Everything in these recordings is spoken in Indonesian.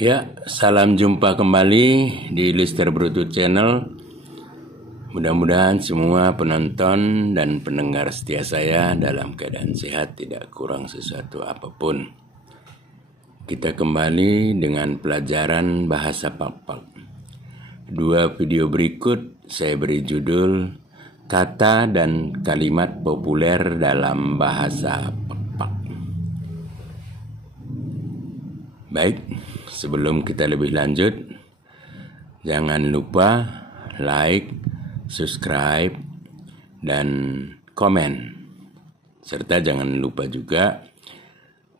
Ya, salam jumpa kembali di Lister Brutu Channel. Mudah-mudahan semua penonton dan pendengar setia saya dalam keadaan sehat, tidak kurang sesuatu apapun. Kita kembali dengan pelajaran bahasa Pak-Pak. Dua video berikut saya beri judul Kata dan Kalimat Populer dalam Bahasa Pak-Pak. Baik, sebelum kita lebih lanjut, jangan lupa like, subscribe, dan komen. Serta jangan lupa juga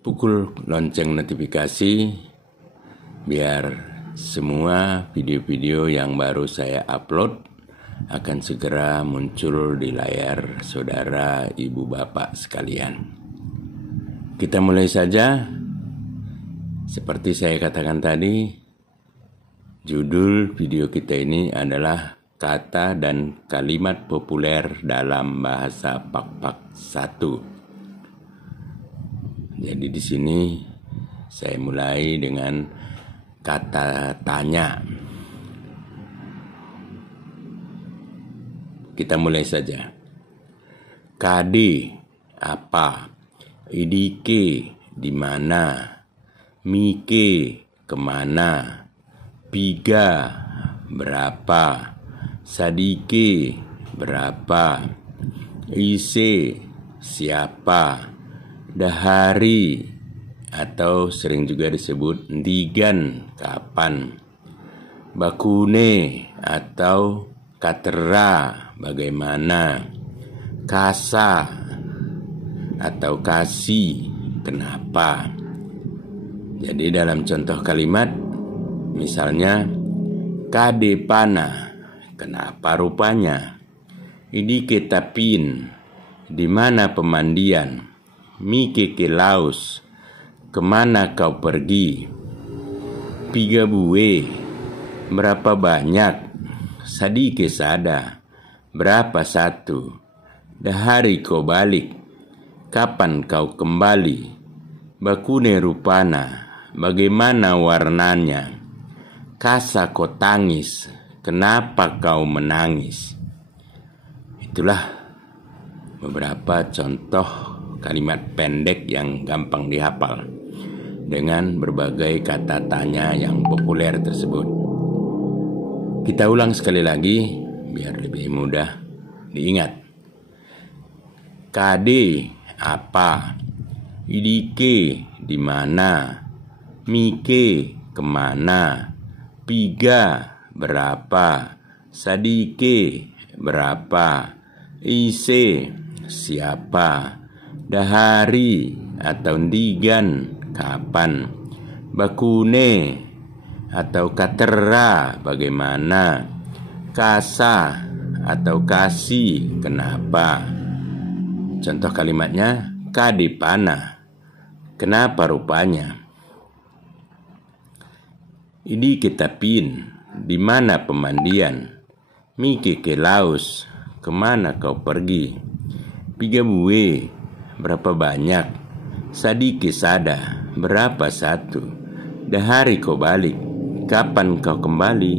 pukul lonceng notifikasi biar semua video-video yang baru saya upload akan segera muncul di layar saudara, ibu, bapak sekalian. Kita mulai saja. Seperti saya katakan tadi, judul video kita ini adalah Kata dan Kalimat Populer dalam Bahasa Pak-Pak 1. Jadi di sini saya mulai dengan kata tanya. Kita mulai saja. Kade apa? Idike di mana? Mike kemana? Piga berapa? Sadike berapa? Ise siapa? Dahari atau sering juga disebut digan kapan? Bakune atau katera bagaimana? Kasa atau kasih kenapa? Jadi dalam contoh kalimat, misalnya kade pana, kenapa rupanya? Idike tapin, di mana pemandian? Mike ke laus, kemana kau pergi? Piga bue, berapa banyak? Sadike sada, berapa satu? Dahari kau balik, kapan kau kembali? Bakune rupana, bagaimana warnanya? Kasa kau tangis, kenapa kau menangis? Itulah beberapa contoh kalimat pendek yang gampang dihafal dengan berbagai kata tanya yang populer tersebut. Kita ulang sekali lagi biar lebih mudah diingat. Kade apa? Idike di mana? Mike kemana? Piga berapa? Sadike berapa? Ise siapa? Dahari atau digan kapan? Bakune atau katera bagaimana? Kasa atau kasih kenapa? Contoh kalimatnya, kade pana, kenapa rupanya? Ini kita pin, di mana pemandian? Mike ke laus, kemana kau pergi? Piga bue, berapa banyak? Sadike sada, berapa satu? Dahari kau balik, kapan kau kembali?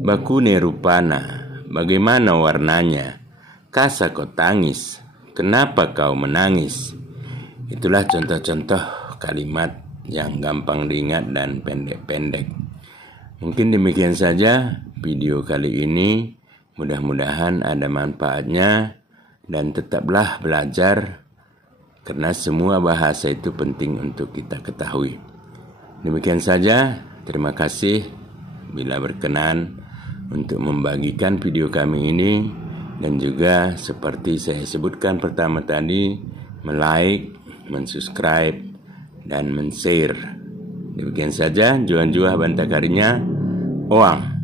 Bakune rupana, bagaimana warnanya? Kasa kau tangis, kenapa kau menangis? Itulah contoh-contoh kalimat yang gampang diingat dan pendek-pendek. Mungkin demikian saja video kali ini. Mudah-mudahan ada manfaatnya dan tetaplah belajar karena semua bahasa itu penting untuk kita ketahui. Demikian saja. Terima kasih bila berkenan untuk membagikan video kami ini. Dan juga seperti saya sebutkan pertama tadi, like, subscribe, dan share. Demikian saja, juan-juah bantakarinya, oang.